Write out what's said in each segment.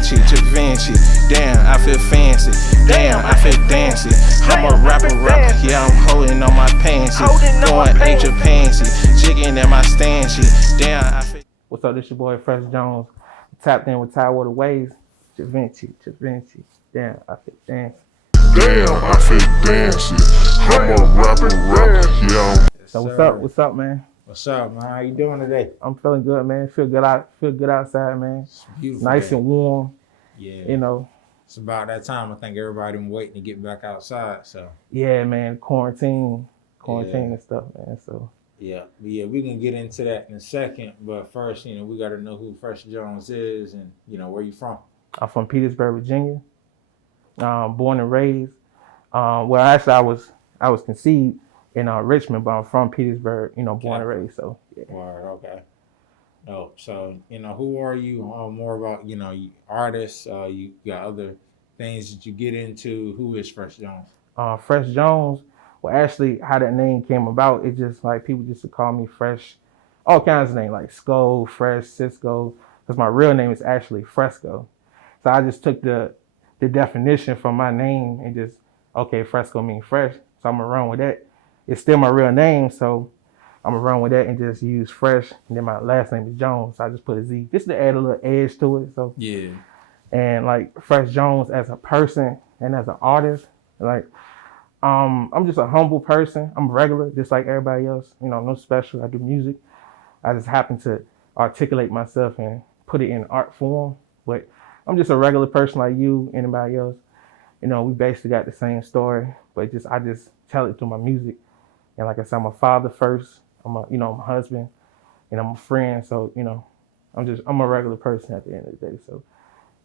Vinci, Da Vinci. Damn, I feel fancy. Damn, I feel dancy. I'm a rapper, yeah, I'm holding on my pantsy. Going ancient pansy, jigging at my stancy. Damn, I feel. What's up, this your boy Fresh Jonez. Tapped in with Tidewater Waves. Da Vinci. Damn, I feel dancy. Damn, I feel dancing. I'm a rapper, yeah. So what's up, man? What's up, man? How you doing today? I'm feeling good, man. Feel good outside, man. It's beautiful. Nice day. and warm. Yeah. You know. It's about that time. I think everybody been waiting to get back outside. So. Yeah, man. Quarantine Yeah. and stuff, man. So. Yeah, we can get into that in a second. But first, we got to know who Fresh Jonez is and where you from. I'm from Petersburg, Virginia. Born and raised. Well, actually, I was conceived in Richmond, but I'm from Petersburg. Born and raised. So. Yeah. Word, okay. No, so who are you? More about you artists. You got other things that you get into. Who is Fresh Jonez? Fresh Jonez. Well, actually, how that name came about, it's just like people used to call me Fresh, all kinds of names like Sko, Fresh, Cisco, because my real name is actually Fresco. So I just took the definition from my name and just, okay, Fresco means fresh, so I'm gonna run with that. It's still my real name, so I'm gonna run with that and just use Fresh. And then my last name is Jones, so I just put a Z just to add a little edge to it. So yeah, and like Fresh Jonez as a person and as an artist, like. I'm just a humble person. I'm regular, just like everybody else. No special. I do music. I just happen to articulate myself and put it in art form. But I'm just a regular person like you, anybody else. We basically got the same story, but I just tell it through my music. And like I said, I'm a father first. I'm a husband, and I'm a friend. So I'm a regular person at the end of the day. So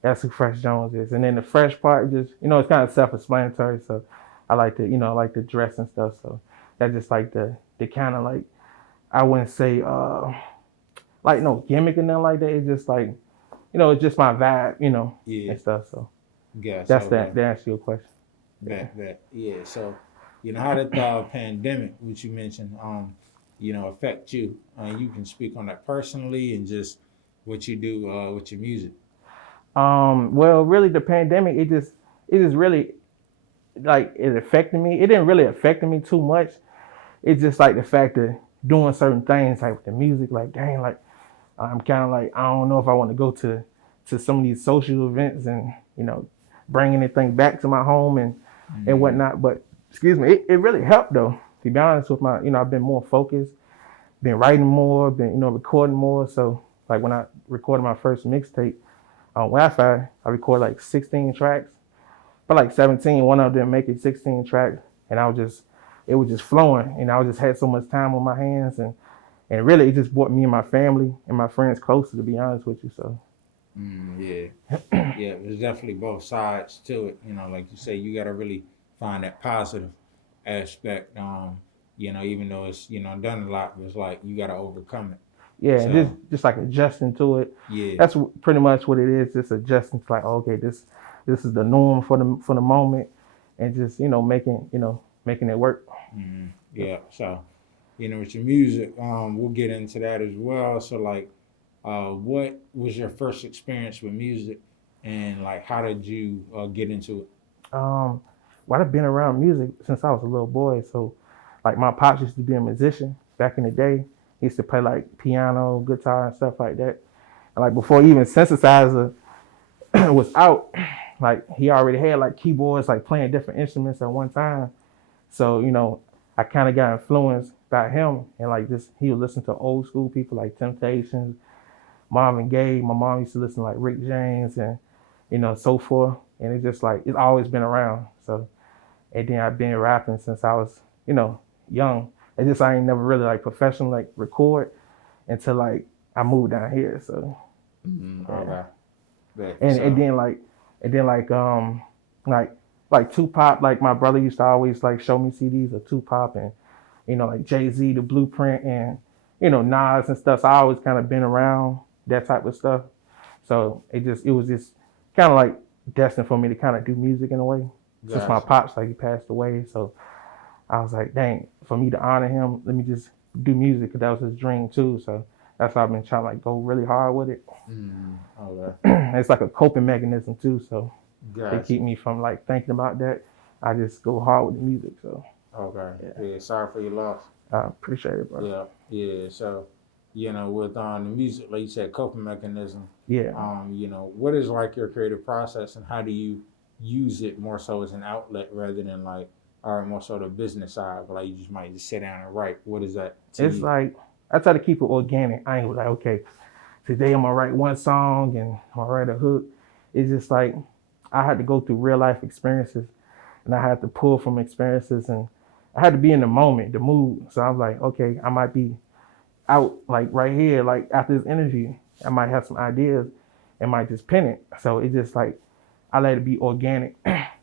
that's who Fresh Jonez is. And then the fresh part, just it's kind of self-explanatory. So. I like to dress and stuff. So that's just like the kind of like, I wouldn't say like no gimmick and nothing like that. It's just like, it's just my vibe, yeah. and stuff. So yeah, that's that. To answer your question. Yeah. So, how did the pandemic, which you mentioned, affect you? You can speak on that personally and just what you do with your music. Well, really, the pandemic, it just really. Like it affected me. It didn't really affect me too much. It's just like the fact of doing certain things, like with the music. Like dang, like I'm kind of like I don't know if I want to go to some of these social events and bring anything back to my home and whatnot. But excuse me, it really helped though. To be honest with my, I've been more focused, been writing more, been recording more. So like when I recorded my first mixtape on Wi-Fi, I recorded like 16 tracks. But like 17, one of them make it 16 tracks, and it was just flowing, and I just had so much time on my hands, and really it just brought me and my family and my friends closer, to be honest with you. So. Yeah, there's definitely both sides to it. Like you say, you got to really find that positive aspect. Even though it's done a lot, but it's like you got to overcome it. Yeah, so, just like adjusting to it. Yeah, that's pretty much what it is. Just adjusting to like, okay, this is the norm for the moment, and just making it work. Mm-hmm. Yeah. So, with your music, we'll get into that as well. So, like, what was your first experience with music, and like, how did you get into it? Well, I've been around music since I was a little boy. So, like, my pops used to be a musician back in the day. He used to play like piano, guitar, and stuff like that. And like before even synthesizer was out. Like he already had like keyboards, like playing different instruments at one time. So, I kind of got influenced by him, and like he would listen to old school people like Temptations, Marvin Gaye. My mom used to listen to like Rick James and, so forth. And it's just like, it's always been around. So, and then I've been rapping since I was, young. It's just, I ain't never really like professional, like record until like I moved down here. So, okay. And then like Tupac, like my brother used to always like show me CDs of Tupac and, like Jay-Z, The Blueprint, and, Nas and stuff. So I always kind of been around that type of stuff. So it was just kind of like destined for me to kind of do music in a way. Gotcha. Since my pops, like he passed away. So I was like, dang, for me to honor him, let me just do music, because that was his dream too. So that's why I've been trying to like go really hard with it. Okay. It's like a coping mechanism too, so Gotcha. it keep me from like thinking about that. I just go hard with the music, so Okay. Yeah. Sorry for your loss. I appreciate it, bro. Yeah. Yeah. So, with the music, like you said, coping mechanism. Yeah. What is like your creative process, and how do you use it more so as an outlet rather than like, all right, more so the business side, but like you just might just sit down and write. What is that? It's like I try to keep it organic. I ain't like, okay, today I'm gonna write one song and I'm gonna write a hook. It's just like I had to go through real life experiences, and I had to pull from experiences, and I had to be in the moment, the mood. So I'm like, okay, I might be out like right here, like after this interview, I might have some ideas and might just pen it. So it's just like I let it be organic.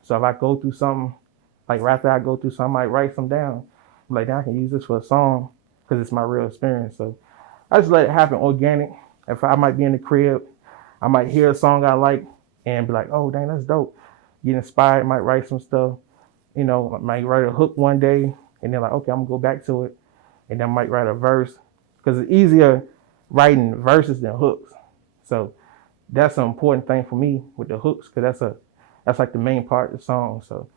So if I go through something, like right after I go through something, I might write some down. I'm like, I can use this for a song because it's my real experience. So I just let it happen organic. If I might be in the crib, I might hear a song I like and be like, oh, dang, that's dope. Get inspired, might write some stuff. Might write a hook one day and then like, okay, I'm gonna go back to it. And then I might write a verse because it's easier writing verses than hooks. So that's an important thing for me with the hooks because that's like the main part of the song. So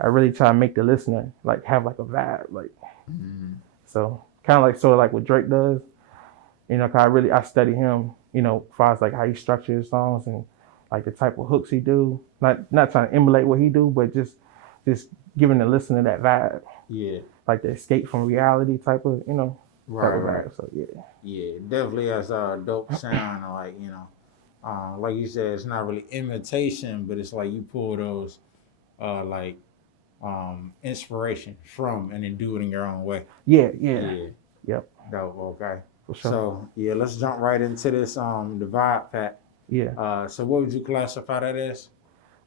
I really try to make the listener like have like a vibe, like so kind of like sort of like what Drake does. 'Cause I study him, as far as like how he structures his songs and like the type of hooks he do. Not trying to emulate what he do, but just giving the listener that vibe. Yeah. Like the escape from reality type of, type of Right. vibe. So yeah. Yeah, definitely has a dope sound. Like you said, it's not really imitation, but it's like you pull those, like, inspiration from and then do it in your own way. Yeah. Yep. Dope. Okay. For sure. So yeah, let's jump right into this. The vibe pack. Yeah. So what would you classify that as?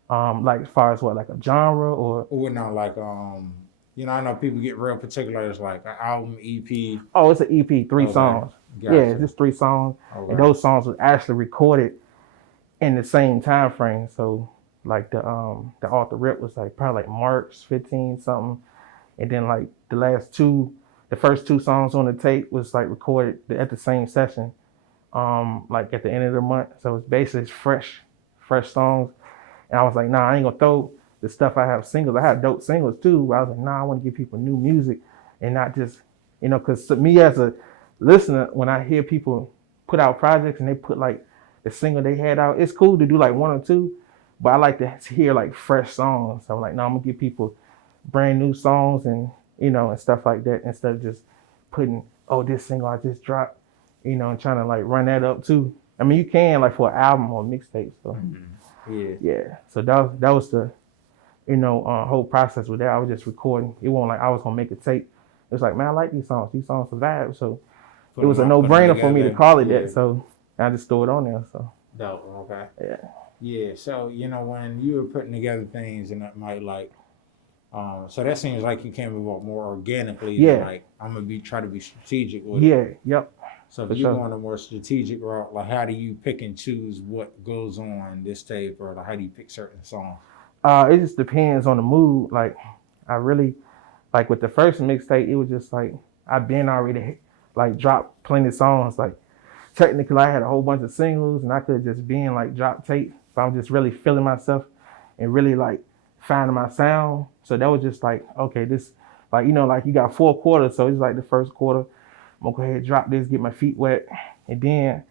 Like as far as what, like a genre or? Or not like I know people get real particular. It's like an album, EP. Oh, it's an EP, 3 songs. Gotcha. Yeah, it's just 3 songs, and those songs were actually recorded in the same time frame. So like the off the rip was like probably like March 15 something, and then like the first 2 songs on the tape was like recorded at the same session, like at the end of the month. So it's basically fresh songs, and I was like, nah, I ain't gonna throw the stuff I have singles. I had dope singles too, but I was like, nah, I want to give people new music and not just, because to me as a listener, when I hear people put out projects and they put like the single they had out, it's cool to do like 1 or 2, but I like to hear like fresh songs. So I'm like, no, I'm gonna give people brand new songs and, and stuff like that instead of just putting, oh, this single I just dropped, and trying to like run that up too. I mean, you can like for an album or mixtape. So yeah. So that was the, whole process with that. I was just recording. It wasn't like I was gonna make a tape. It was like, man, I like these songs. These songs survive. So it was a no-brainer for me to call it that. So I just threw it on there. So dope. Okay. Yeah. Yeah. So when you were putting together things, and that might like, so that seems like you came about more organically. Yeah. Than like I'm gonna try to be strategic with it. Yeah. Yep. So if you're going a more strategic route, like how do you pick and choose what goes on this tape, or like how do you pick certain songs? It just depends on the mood. Like I really, like with the first mixtape, it was just like I've been already like dropped plenty of songs. Like technically I had a whole bunch of singles and I could have just been like drop tape, but I'm just really feeling myself and really like finding my sound. So that was just like, okay, this, like, like you got 4 quarters. So it's like the first quarter, I'm gonna go ahead and drop this, get my feet wet. And then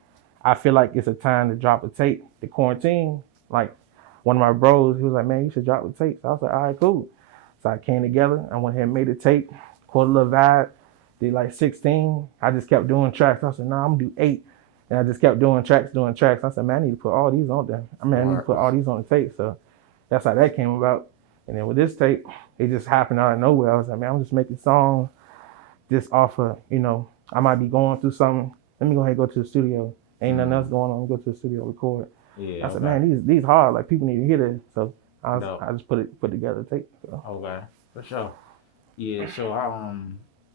I feel like it's a time to drop a tape. The quarantine, like one of my bros, he was like, man, you should drop the tape. So I was like, all right, cool. So I came together, I went ahead and made a tape, called a little vibe, did like 16. I just kept doing tracks. I said, nah, I'm gonna do 8. And I just kept doing tracks. I said, man, I need to put all these on there. I need to put all these on the tape. So that's how that came about. And then with this tape, it just happened out of nowhere. I was like, man, I'm just making songs just off of, I might be going through something. Let me go ahead and go to the studio. Ain't nothing else going on. Go to the studio, record. Yeah. I said, man, these hard. Like people need to hear this. So I just put together the tape. So. Okay, for sure. Yeah. So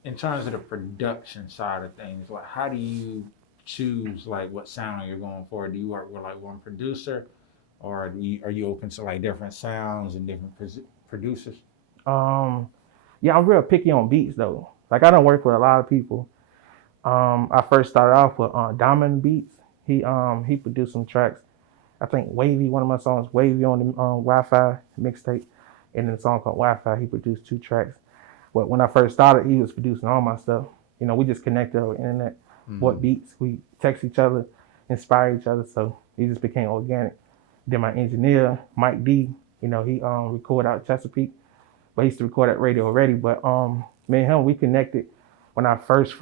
in terms of the production side of things, like how do you choose like what sound you're going for? Do you work with like one producer, or are you open to like different sounds and different producers? Yeah, I'm real picky on beats though. Like I don't work with a lot of people. I first started off with Diamond Beats. He produced some tracks. I think Wavy, one of my songs, Wavy on the Wi-Fi mixtape, and then a song called Wi-Fi. He produced 2 tracks. But when I first started, he was producing all my stuff. We just connected over the internet, bought beats, we text each other, inspire each other, so it just became organic. Then my engineer, Mike D, he recorded out Chesapeake, but he used to record at Radio Ready. But me and him, we connected when I first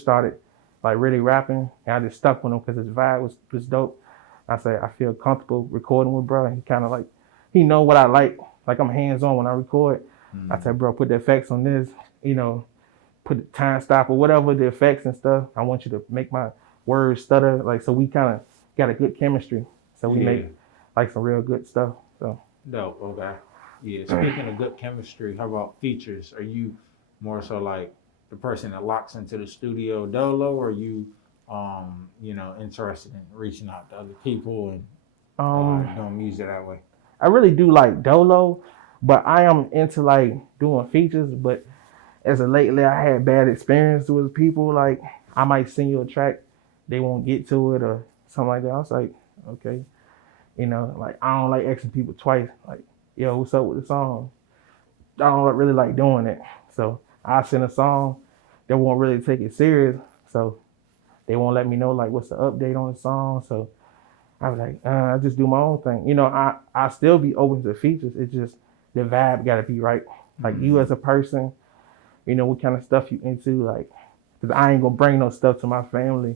started, like really rapping, and I just stuck with him because his vibe was dope. I said I feel comfortable recording with bro. And he kind of like, he know what I like I'm hands on when I record. I said, bro, put the effects on this, put the time stop or whatever the effects and stuff. I want you to make my words stutter, like, so we kind of got a good chemistry. So we make like some real good stuff. So Dope. Okay. Yeah. Speaking of good chemistry, how about features? Are you more so like the person that locks into the studio dolo, or are you, interested in reaching out to other people and doing music that way? I really do like dolo, but I am into like doing features. But as of lately, I had bad experience with people. Like I might send you a track, they won't get to it or something like that. I was like, okay, like I don't like asking people twice. Like, yo, what's up with the song? I don't really like doing it. So I send a song, they won't really take it serious. So they won't let me know like what's the update on the song. So I was like, I just do my own thing. I still be open to features. It's just the vibe got to be right. Like you as a person, what kind of stuff you into. Like, because I ain't gonna bring no stuff to my family.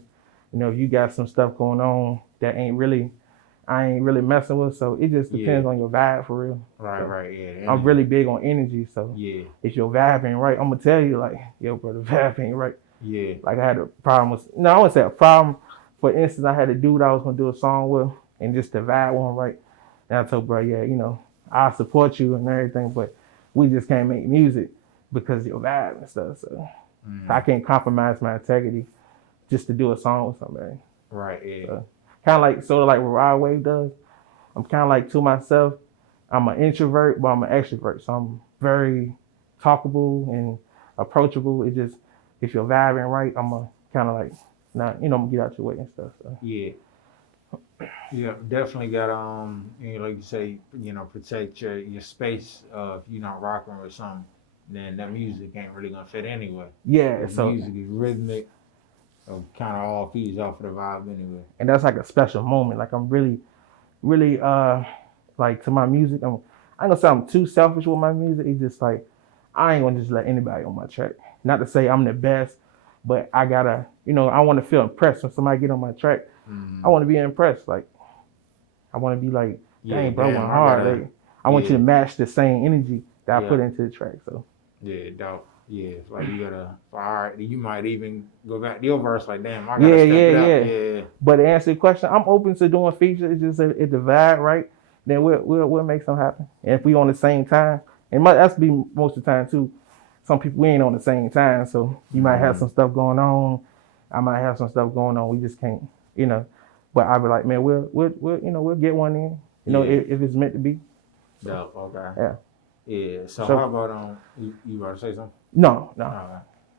If you got some stuff going on that I ain't really messing with. So it just depends on your vibe for real. Right, yeah. I'm really big on energy. So if your vibe ain't right, I'm gonna tell you like, yo, bro, the vibe ain't right. Yeah. Like I had a problem with, no, I wouldn't say a problem. For instance, I had a dude I was gonna do a song with, and just the vibe wasn't right. And I told bro, I support you and everything, but we just can't make music because of your vibe and stuff. So I can't compromise my integrity just to do a song with somebody. Right, yeah. So, kind of like what Rod Wave does. I'm kind of like to myself, I'm an introvert, but I'm an extrovert. So I'm very talkable and approachable. It just, if your vibe ain't right, I'm a kind of like, I'm gonna get out your way and stuff. So. Yeah. Yeah, definitely got like you say, protect your space. If you're not rocking with something, then that music ain't really gonna fit anyway. Yeah, the so music is rhythmic, so kind of all feeds off of the vibe anyway. And that's like a special moment. Like I'm really, really like to my music. I ain't gonna say I'm too selfish with my music. It's just like I ain't gonna just let anybody on my track. Not to say I'm the best, but I gotta, I want to feel impressed when somebody get on my track. I want to be impressed. Like I want to be like, dang, bro, went hard. I want you to match the same energy that I put into the track. So yeah, dope. Yeah, it's like you gotta. All right, you might even go back to your verse. Like, damn, I gotta step it up. Yeah. But to answer the question, I'm open to doing features. It's just if the vibe right, then we'll make something happen. And if we on the same time, and that's be most of the time too. Some people we ain't on the same time, so you might have some stuff going on. I might have some stuff going on. We just can't, But I'll be like, man, we'll get one in. If it's meant to be. Dope. Okay. Yeah. Yeah. So how about you about to say something? No.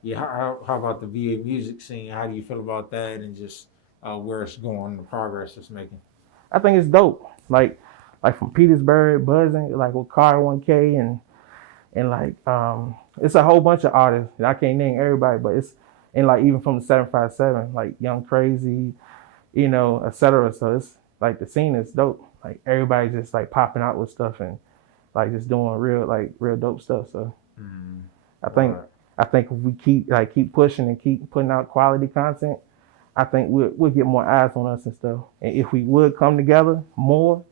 Yeah. How about the VA music scene? How do you feel about that, and just where it's going, the progress it's making? I think it's dope. Like from Petersburg, buzzing, like with Car 1K and like it's a whole bunch of artists. I can't name everybody, but it's and like even from the 757, like Young Crazy, etc. So it's like the scene is dope. Like everybody just like popping out with stuff and like just doing real dope stuff. So I think if we keep pushing and keep putting out quality content, I think we'll get more eyes on us and stuff. And if we would come together more,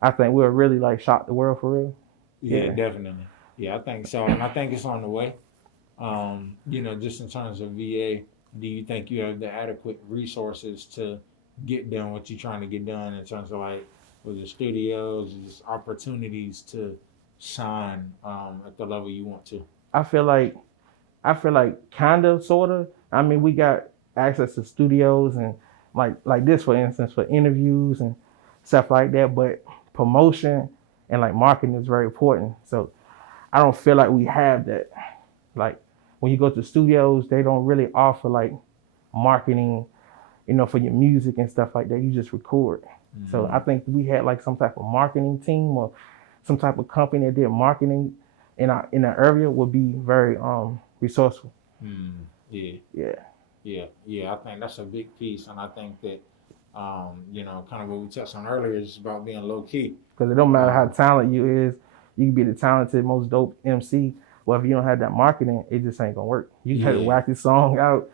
I think we'll really like shock the world for real. Yeah, definitely. Yeah, I think so, and I think it's on the way. Just in terms of VA, do you think you have the adequate resources to get done what you're trying to get done in terms of like with the studios, just opportunities to shine at the level you want to? I feel like kind of, sort of. I mean, we got access to studios and like this, for instance, for interviews and stuff like that. But promotion and like marketing is very important. So I don't feel like we have that. Like when you go to studios, they don't really offer like marketing, for your music and stuff like that. You just record. So I think we had like some type of marketing team or some type of company that did marketing in our area would be very resourceful. Yeah. I think that's a big piece, and I think that kind of what we touched on earlier is about being low key. Because it don't matter how talented you is, you can be the talented, most dope MC. Well, if you don't have that marketing, it just ain't gonna work. You got to whack your song out,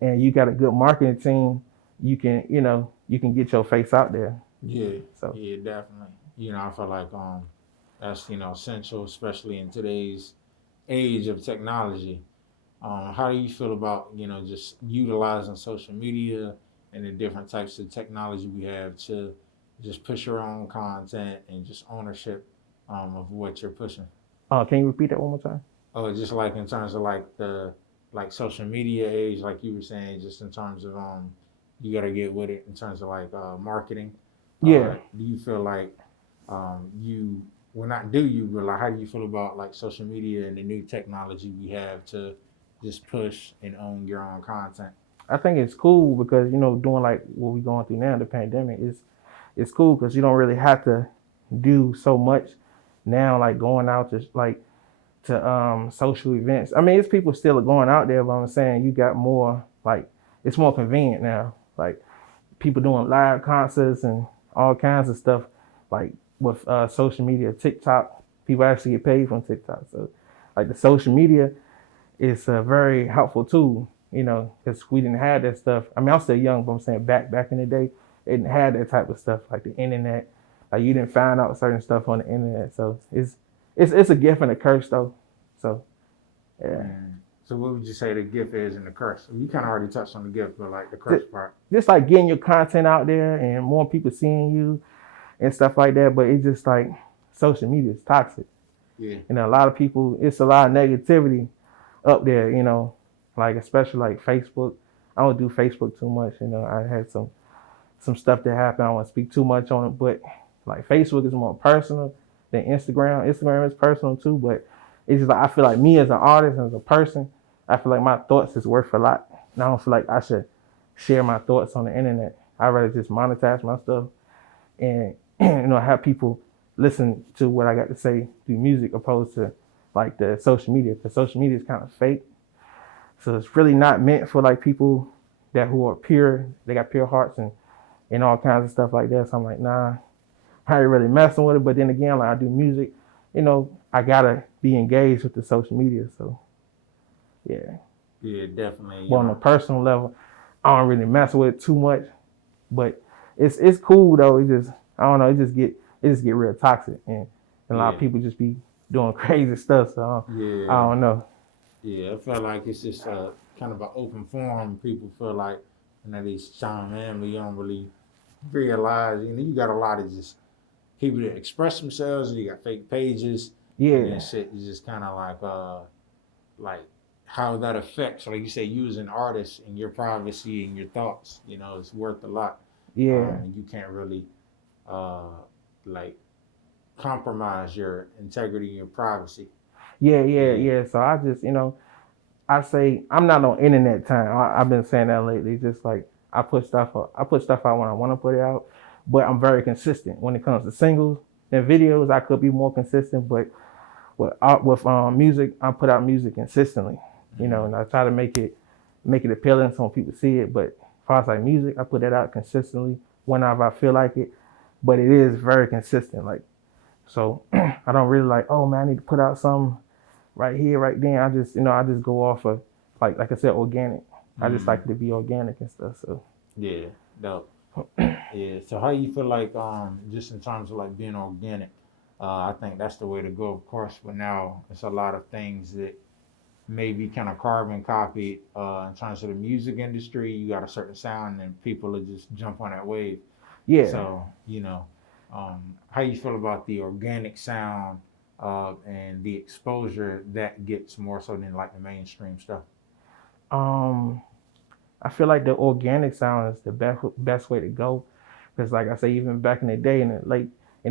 and you got a good marketing team. You can get your face out there. So definitely. I feel like that's essential, especially in today's age of technology. How do you feel about just utilizing social media and the different types of technology we have to just push your own content and just ownership of what you're pushing? Can you repeat that one more time? Oh, just like in terms of like the social media age, like you were saying, just in terms of you got to get with it in terms of like marketing. Do you feel like but how do you feel about like social media and the new technology we have to just push and own your own content? I think it's cool because doing like what we're going through now, the pandemic, it's cool because you don't really have to do so much now, like going out to social events. I mean, it's people still going out there, but I'm saying you got more, like, it's more convenient now. Like people doing live concerts and all kinds of stuff, like with social media, TikTok. People actually get paid from TikTok. So like the social media is a very helpful tool, because we didn't have that stuff. I mean, I'm still young, but I'm saying back in the day, it didn't have that type of stuff, like the internet. Like you didn't find out certain stuff on the internet. So it's a gift and a curse though. So yeah. So what would you say the gift is and the curse? You kind of already touched on the gift, but like the curse part. Just like getting your content out there and more people seeing you and stuff like that. But it's just like social media is toxic. Yeah. A lot of people, it's a lot of negativity up there, like especially like Facebook. I don't do Facebook too much. I had some stuff that happened. I don't want to speak too much on it, but like Facebook is more personal than Instagram. Instagram is personal too, but it's just like I feel like me as an artist and as a person, I feel like my thoughts is worth a lot. And I don't feel like I should share my thoughts on the internet. I'd rather just monetize my stuff and have people listen to what I got to say through music opposed to like the social media, because social media is kind of fake. So it's really not meant for like people who are pure, they got pure hearts and all kinds of stuff like that. So I'm like, nah, I ain't really messing with it. But then again, like I do music, I gotta be engaged with the social media. So yeah. Yeah, definitely. But on a personal level, I don't really mess with it too much. But it's cool though. It just, I don't know, it just get real toxic and a lot of people just be doing crazy stuff. So I don't know. Yeah, I feel like it's just kind of an open forum. People feel like these chime in, but you don't really realize. You got a lot of just people that express themselves, and you got fake pages. Yeah. And shit is just kind of like how that affects, like you say, you as an artist and your privacy and your thoughts. It's worth a lot. Yeah. And you can't really like compromise your integrity and your privacy. Yeah. So I just, I say I'm not on internet time. I've been saying that lately. Just like I put stuff out when I want to put it out, but I'm very consistent when it comes to singles and videos. I could be more consistent, but with music, I put out music consistently, and I try to make it appealing so when people see it. But as far as like music, I put that out consistently whenever I feel like it. But it is very consistent, like. So I don't really like, oh man, I need to put out something right here, right then. I just go off of like I said, organic. I just like to be organic and stuff. So yeah, dope. Yeah. So how you feel like just in terms of like being organic? I think that's the way to go, of course. But now it's a lot of things that may be kind of carbon copied. In terms of the music industry, you got a certain sound, and people will just jump on that wave. Yeah. So how you feel about the organic sound and the exposure that gets more so than like the mainstream stuff? I feel like the organic sound is the best way to go, because like I say, even back in the day, in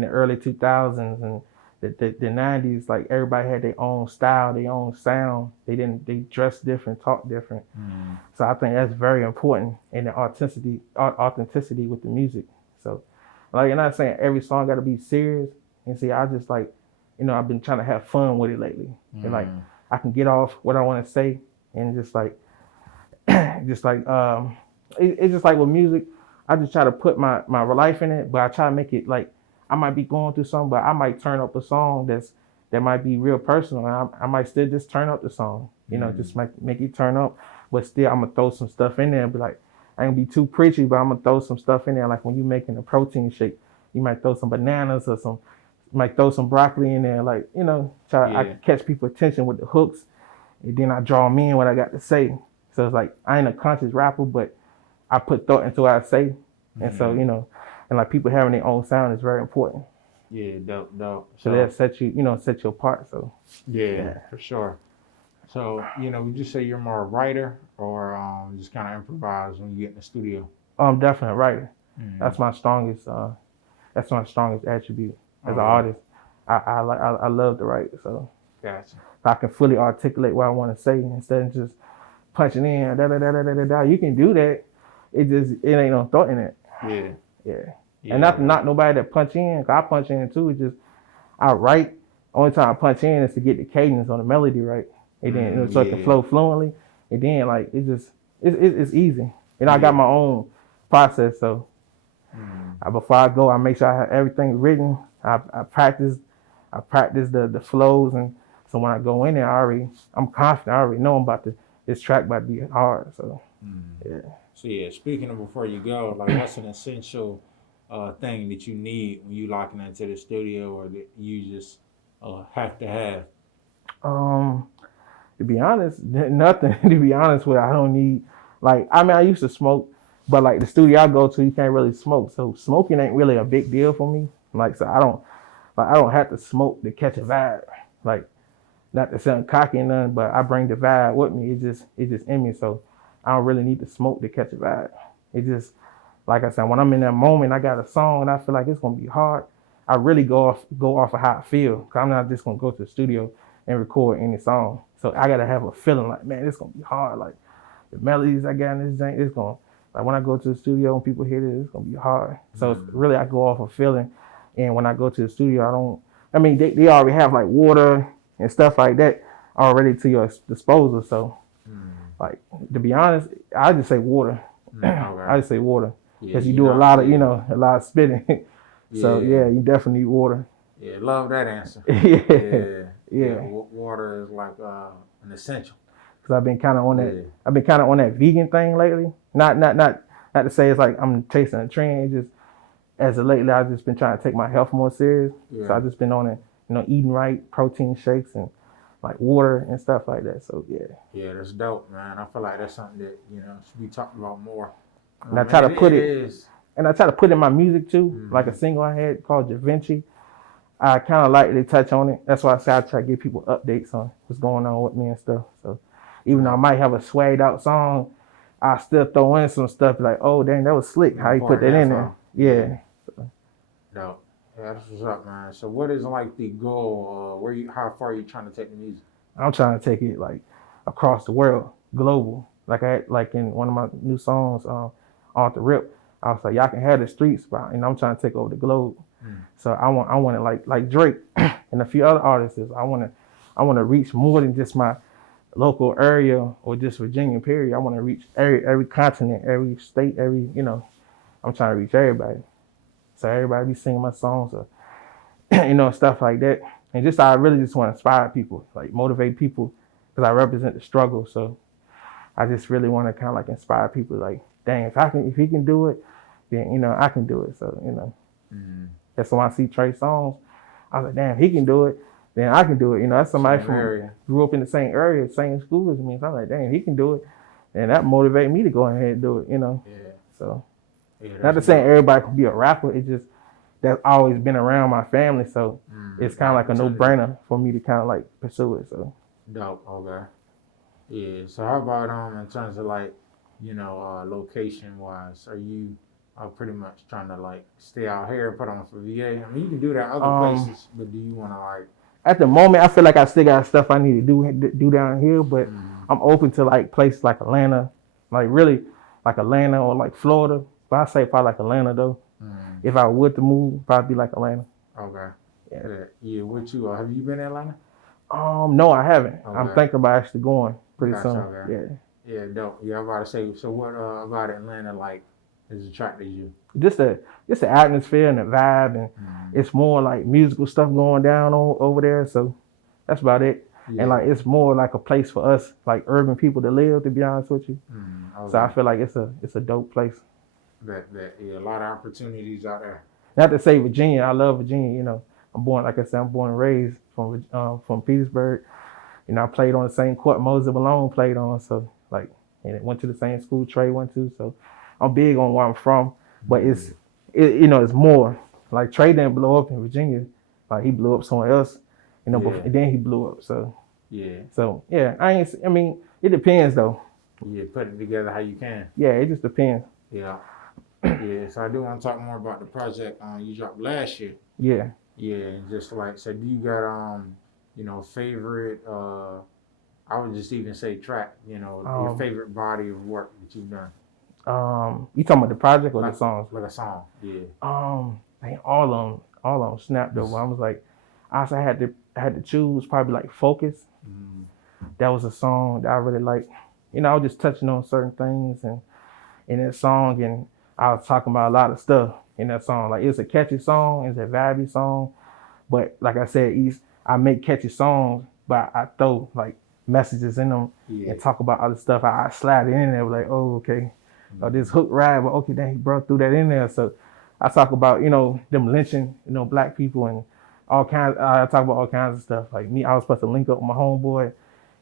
the early 2000s and the 90s, like everybody had their own style, their own sound. They dressed different, talk different. So I think that's very important in the authenticity with the music. So like, I'm not saying every song got to be serious. And see, I just like, I've been trying to have fun with it lately. And like, I can get off what I want to say and just like, it's just like with music, I just try to put my life in it, but I try to make it like, I might be going through something, but I might turn up a song that might be real personal. And I might still just turn up the song, just make it turn up, but still I'm gonna throw some stuff in there and be like, I ain't gonna be too preachy, but I'm gonna throw some stuff in there. Like when you making a protein shake, you might throw some bananas or you might throw some broccoli in there. Like, I can catch people's attention with the hooks, and then I draw them in what I got to say. So it's like, I ain't a conscious rapper, but I put thought into what I say. And so, and like people having their own sound is very important. Yeah, dope. So that set you apart. So yeah, for sure. So, would you say you're more a writer or just kind of improvise when you get in the studio? I'm definitely a writer. That's my strongest attribute as an artist. I love to write. So Gotcha. I can fully articulate what I want to say instead of just punching in da da da da da da. You can do that. It ain't no thought in it. Yeah. And not to knock nobody that punch in, 'cause I punch in too. It's just I write. Only time I punch in is to get the cadence on the melody right, and then so it can flow fluently. And then like it's easy. I got my own process. So before I go, I make sure I have everything written. I practice the flows, and so when I go in there, I'm confident. I already know this track about to be hard. So yeah. So yeah, speaking of before you go, like what's an essential thing that you need when you locking into the studio, or that you just have to have? To be honest, nothing. To be honest with, I don't need I used to smoke, but like the studio I go to, you can't really smoke. So smoking ain't really a big deal for me. So I don't have to smoke to catch a vibe. Like, not to sound cocky and nothing, but I bring the vibe with me. It just in me. So I don't really need to smoke to catch a vibe. It just, like I said, when I'm in that moment, I got a song and I feel like it's gonna be hard. I really go off of how I feel. 'Cause I'm not just gonna go to the studio and record any song. So I gotta have a feeling like, man, it's gonna be hard. Like the melodies I got in this thing, it's gonna, like when I go to the studio and people hear this, it's gonna be hard. So it's really, I go off of feeling. And when I go to the studio, they already have like water and stuff like that already to your disposal. So like, to be honest, I just say water. I just say water. Because you do a lot of spitting. So yeah, you definitely need water. Yeah, love that answer. Yeah. Water is like an essential. Because I've been kind of on that. I've been kind of on that vegan thing lately. Not to say it's like I'm chasing a trend. It's just as of lately, I've just been trying to take my health more serious. So I've just been on it, eating right, protein shakes and like water and stuff like that. So yeah. Yeah, that's dope, man. I feel like that's something that should be talked about more. And I try to put it. And I try to put in my music too, like a single I had called Da Vinci. I kind of like to touch on it. That's why I say I try to give people updates on what's going on with me and stuff. So even though I might have a swagged out song, I still throw in some stuff like, oh, dang, that was slick. How you put that in there? Yeah. No. Yeah, that's what's up, man. So what is like the goal? How far are you trying to take the music? I'm trying to take it like across the world, global. Like in one of my new songs, Off the Rip, I was like, y'all can have the streets, but I'm trying to take over the globe. So I want it like Drake and a few other artists. I want to reach more than just my local area or just Virginia, period. I want to reach every continent, every state, I'm trying to reach everybody. So everybody be singing my songs or, stuff like that. And I really just want to inspire people, like motivate people, because I represent the struggle. So I just really want to kind of like inspire people, like, dang, if he can do it, then, I can do it. So, that's when I see Trey songs, I was like, damn, he can do it, then I can do it. That's somebody grew up in the same area, same school as me. So I'm like, damn, he can do it. And that motivated me to go ahead and do it, Yeah. So not to say everybody can be a rapper. It's just that's always been around my family. So it's kind of like a no-brainer for me to kind of like pursue it. So dope. Okay. Yeah. So how about in terms of like, location wise, are you pretty much trying to like stay out here, put on for VA? I mean, you can do that other places, but do you want to like? At the moment, I feel like I still got stuff I need to do down here, but I'm open to like places like Atlanta, like really like Atlanta or like Florida. But I say probably like Atlanta though. If I were to move, probably be like Atlanta. Okay. Yeah. What you have you been in Atlanta? No, I haven't. Okay. I'm thinking about actually going pretty Gotcha, soon. okay. Yeah, dope. Yeah, I'm about to say. So, what about Atlanta like has attracted you? Just the atmosphere and the vibe, and it's more like musical stuff going down over there. So that's about it. Yeah. And like it's more like a place for us, like urban people to live. To be honest with you, Okay. so I feel like it's a dope place. A lot of opportunities out there. Not to say Virginia, I love Virginia. You know, I'm born and raised from Petersburg. You know, I played on the same court Moses Malone played on, so like, and went to the same school Trey went to. So I'm big on where I'm from, but it's more like Trey didn't blow up in Virginia, like he blew up somewhere else, and then he blew up. So I mean, it depends though. Yeah, put it together how you can. Yeah, it just depends. Yeah. Yeah, so I do want to talk more about the project you dropped last year. Yeah. Yeah, just like, so do you got favorite I would just even say track, your favorite body of work that you've done? You talking about the project or like, the songs? Like a song, yeah. Man, all of them snapped though. I was like, I had to choose probably like Focus. That was a song that I really liked. I was just touching on certain things and in that song, and I was talking about a lot of stuff in that song. Like, it's a catchy song, it's a vibey song, but like I said, I make catchy songs, but I throw like messages in them and talk about other stuff. I slide it in there, like, oh, okay, this hook ride, but okay, then he brought through that in there. So I talk about, them lynching, black people and all kinds. I talk about all kinds of stuff. Like me, I was supposed to link up with my homeboy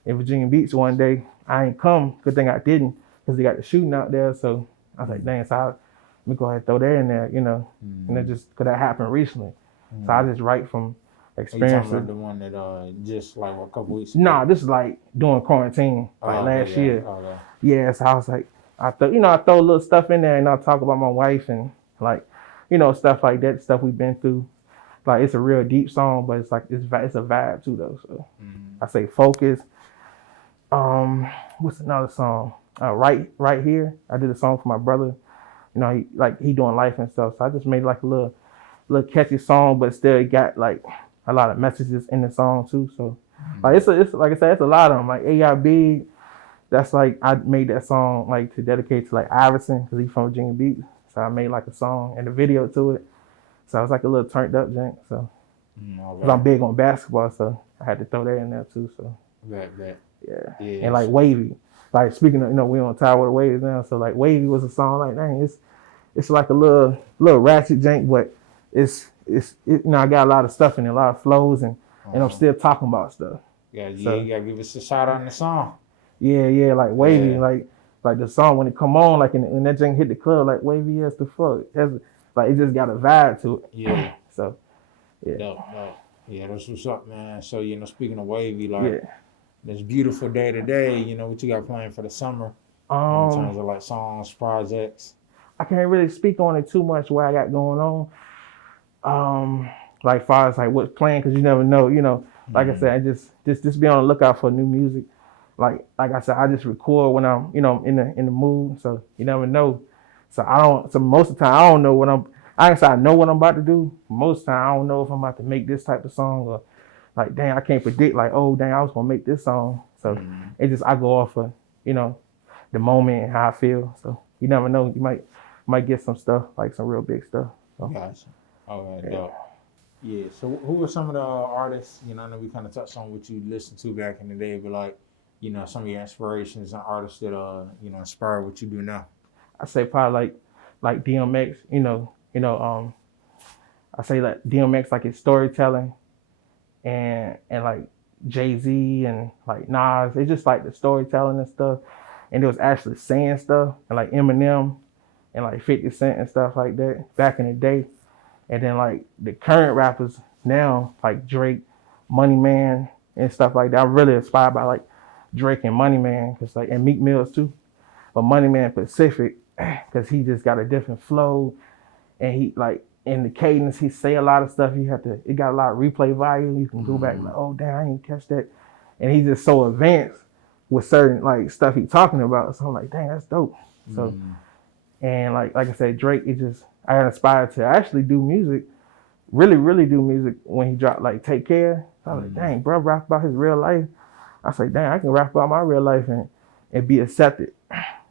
in Virginia Beach one day. I ain't come. Good thing I didn't, because they got the shooting out there. So I was like, dang, so let me go ahead and throw that in there, and it just, because that happened recently. So I just write from experiences. Are you talking about the one that just like a couple weeks ago? Nah, this is like during quarantine, last year. Okay. Yeah, so I was like, I throw a little stuff in there, and I talk about my wife and like, stuff like that, stuff we've been through. Like, it's a real deep song, but it's like it's a vibe too though. So I say Focus. What's another song? Right Here. I did a song for my brother. He doing life and stuff. So I just made like a little catchy song, but still got like a lot of messages in the song too. So like it's like I said, it's a lot of them. Like AI Big, that's like I made that song like to dedicate to like Iverson, because he's from Virginia Beach. So I made like a song and a video to it. So it's like a little turned up jank. So because I'm big on basketball, so I had to throw that in there too. So yeah. And like Wavy. Like, speaking of, we on Tower with the Waves now, so like Wavy was a song like, dang, it's like a little ratchet jank, but it's I got a lot of stuff in it, a lot of flows, and I'm still talking about stuff. Yeah, you gotta give us a shout out in the song. Yeah, like Wavy, like the song when it come on, like when that jank hit the club, like Wavy as the fuck. Like, it just got a vibe to it. Yeah. So yeah. Dope. Yeah, that's what's up, man. So, speaking of Wavy, like this beautiful day today, what you got planned for the summer in terms of like songs, projects? I can't really speak on it too much, what I got going on. Like far as like what's planned, because you never know, like I said, I just be on the lookout for new music. Like I said, I just record when I'm, in the mood, so you never know. So most of the time I don't know I can say I know what I'm about to do. Most of the time I don't know if I'm about to make this type of song, or like, dang, I can't predict, like, oh, dang, I was gonna make this song. So it just, I go off of, the moment and how I feel. So you never know, you might get some stuff, like some real big stuff. So. Gotcha. All right, dope. Yeah, so who are some of the artists, I know we kind of touched on what you listened to back in the day, but like, some of your inspirations and artists that, inspire what you do now? I say probably like DMX, I say like DMX, like his storytelling, and like Jay-Z and like Nas. It's just like the storytelling and stuff, and it was actually saying stuff, and like Eminem and like 50 Cent and stuff like that back in the day. And then like the current rappers now, like Drake, Money Man and stuff like that. I'm really inspired by like Drake and Money Man, cause like, and Meek Mills too, but Money Man specific, because he just got a different flow, and he like in the cadence he say a lot of stuff. It got a lot of replay value. You can go back like, oh damn, I didn't catch that, and he's just so advanced with certain like stuff he talking about. So I'm like, dang, that's dope. So and like I said, Drake, I got inspired to actually do music, really do music when he dropped like Take Care. So I was like, dang, bro, rap about his real life. I was like, dang, I can rap about my real life and be accepted.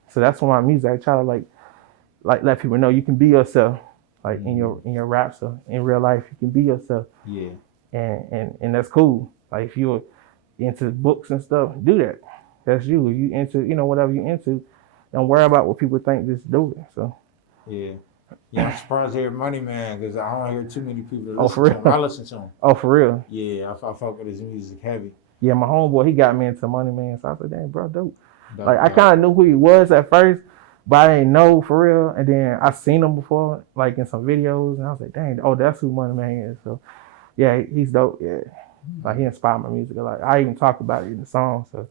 So that's why my music, I try to like let people know you can be yourself, like in your rap. So in real life, you can be yourself. Yeah. And that's cool. Like if you're into books and stuff, do that. That's you. If you into, whatever you into, don't worry about what people think, just do it. So Yeah. Yeah, I'm surprised to hear Money Man because I don't hear too many people Oh, for listen to him. real? I listen to him. Oh, for real? Yeah, I fuck with his music heavy. Yeah, my homeboy, he got me into Money Man. So I said, dang, bro, dope. Dope, Like I dope. kind of knew who he was at first, but I didn't know for real. And then I seen him before, like in some videos, and I was like, dang, oh, that's who Money Man is. So yeah, he's dope. Yeah, like he inspired my music a lot. I even talk about it in the song. So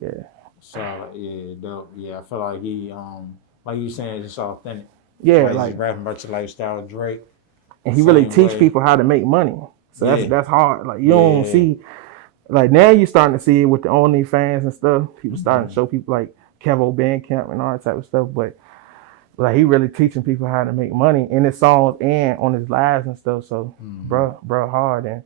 yeah. So yeah, dope. Yeah, I feel like he like you saying, it's authentic. Yeah, Like like he's rapping about your lifestyle, Drake. and he really Same teach way. people how to make money. So Yeah. that's hard. Like you don't Yeah. see, like now you're starting to see it with the OnlyFans and stuff. People starting to show people like Kevo Bandcamp and all that type of stuff. But like he really teaching people how to make money in his songs and on his lives and stuff. So bro, hard and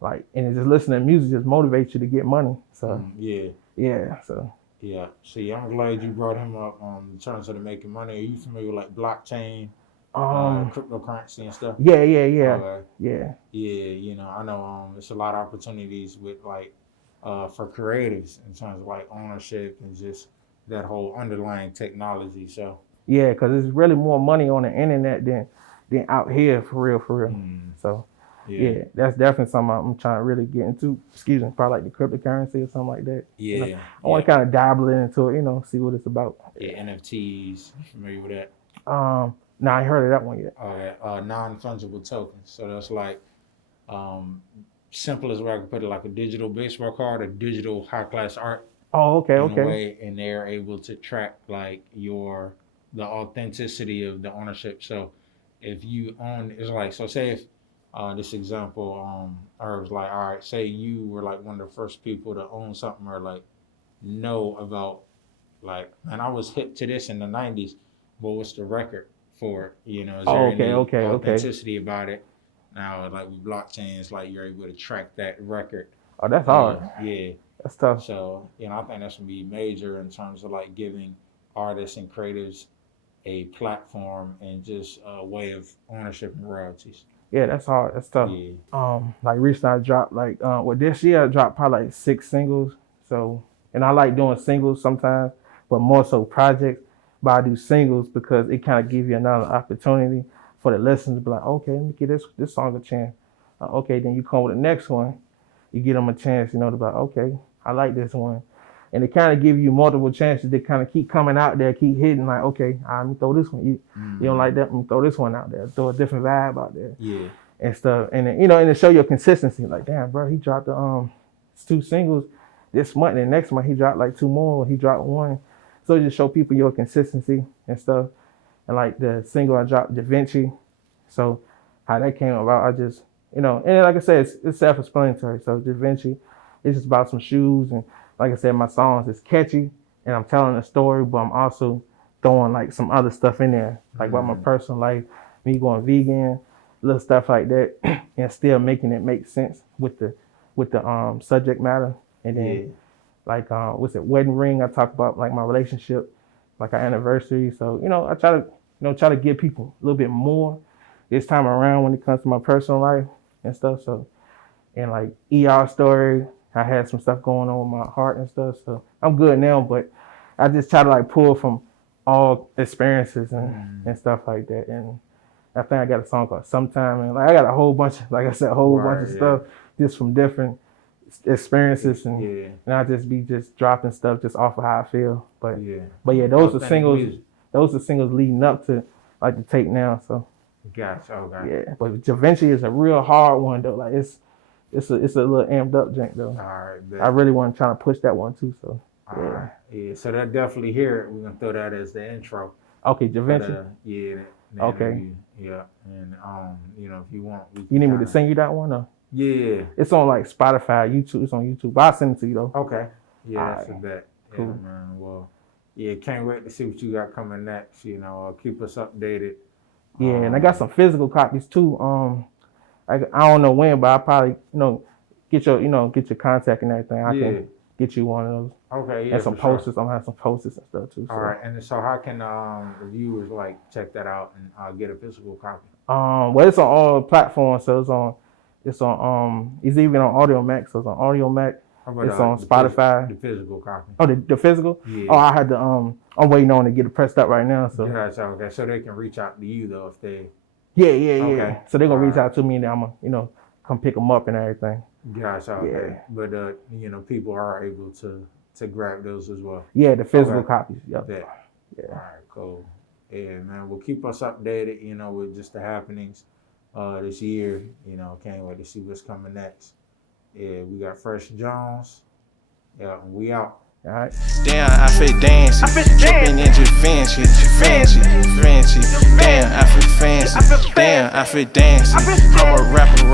like and just listening to music just motivates you to get money. So Yeah. so Yeah. See, I'm glad you brought him up in terms of the making money. Are you familiar with like blockchain, cryptocurrency and stuff? yeah. Okay. Yeah. Yeah, I know there's a lot of opportunities with like for creatives in terms of like ownership and just that whole underlying technology. So Yeah, because there's really more money on the internet than out here for real. So yeah, that's definitely something I'm trying to really get into. Excuse me, probably like the cryptocurrency or something like that. Yeah. I want to kind of dabble into it, see what it's about. Yeah, NFTs. You familiar with that? No, I ain't heard of that one yet. Non-fungible tokens. So that's like simple as where I can put it, like a digital baseball card, a digital high-class art. Oh, okay. In a way, and they're able to track like the authenticity of the ownership. So if you own, it's like, so say if this example, or it was like, all right, say you were like one of the first people to own something or like know about, like, man, I was hip to this in the 90s, but what's the record for it? Is there any authenticity about it? Now, like with blockchains, like you're able to track that record. Oh, that's hard. Yeah. That's tough. So, I think that's going to be major in terms of like giving artists and creatives a platform and just a way of ownership and royalties. Yeah, that's hard. That's tough. Yeah. Like recently I dropped this year I dropped probably like 6 singles. So, and I like doing singles sometimes, but more so projects. But I do singles because it kind of gives you another opportunity for the listeners to be like, okay, let me give this song a chance. Okay, then you come with the next one. You give them a chance, to be like, okay, I like this one. And it kind of give you multiple chances to kind of keep coming out there, keep hitting, like, okay, let me throw this one. You don't like that, let me throw this one out there. Throw a different vibe out there. Yeah. And stuff. And then, and to show your consistency. Like, damn, bro, he dropped the 2 singles this month, and the next month he dropped like 2 more, he dropped 1. So just show people your consistency and stuff. And like the single I dropped, Da Vinci. So how that came about, I just, and like I said, it's self-explanatory. So Da Vinci, it's just about some shoes. And like I said, my songs is catchy and I'm telling a story, but I'm also throwing like some other stuff in there, like about my personal life, me going vegan, little stuff like that, and still making it make sense with the subject matter. And then like wedding ring, I talk about like my relationship, like our anniversary. So, I try to give people a little bit more this time around when it comes to my personal life and stuff. So, and like ER story, I had some stuff going on with my heart and stuff. So I'm good now, but I just try to like pull from all experiences and stuff like that. And I think I got a song called Sometime, and like I got a whole bunch, like I said, a whole bunch of stuff just from different experiences, and I just be dropping stuff just off of how I feel. But yeah, those are singles. Music. Those are singles leading up to like the Take Now. So Gotcha. Okay. yeah, but Da Vinci is a real hard one though. Like it's a little amped up jank though. All right. Bet. I really want to try to push that one too. So All right. Yeah. So that definitely here we're gonna throw that as the intro. Okay, Da Vinci. Yeah. that Okay. interview. Yeah, and you know, if you want, we You can need me to kinda- send you that one? Or? Yeah. It's on like Spotify, YouTube. It's on YouTube. But I'll send it to you though. Okay. Yeah, that's a Alright. bet. Cool. Yeah, man. Well, yeah, can't wait to see what you got coming next. You know, keep us updated. Yeah, and I got some physical copies too. I don't know when, but I'll probably get your contact and everything. I can get you one of those. Okay, yeah. And some for sure. posters. I'm gonna have some posters and stuff too. So. All right, and so how can the viewers like check that out and get a physical copy? Well, it's on all platforms. So it's even on Audio Mac. So it's on Audio Mac. How about, It's on the Spotify. The physical copy. Oh, the physical? Yeah. Oh, I had to. I'm waiting on to get it pressed up right now. So Yeah, so, okay, so they can reach out to you though if they. yeah. Okay. So they're gonna reach Alright. out to me, and then I'm gonna come pick them up and everything. Gotcha. Okay. Yeah. But you know, people are able to grab those as well. Yeah, the physical Okay. copies. Yep. Bet. Yeah. All right, cool. Yeah, man. Well, keep us updated, you know, with just the happenings this year. You know, can't wait to see what's coming next. Yeah, we got Fresh Jonez. Yeah, and we out. All right. Damn, I feel dancy. Dripping in fancy. Damn, I feel fancy. Damn, I feel dancy. I'm a rapper.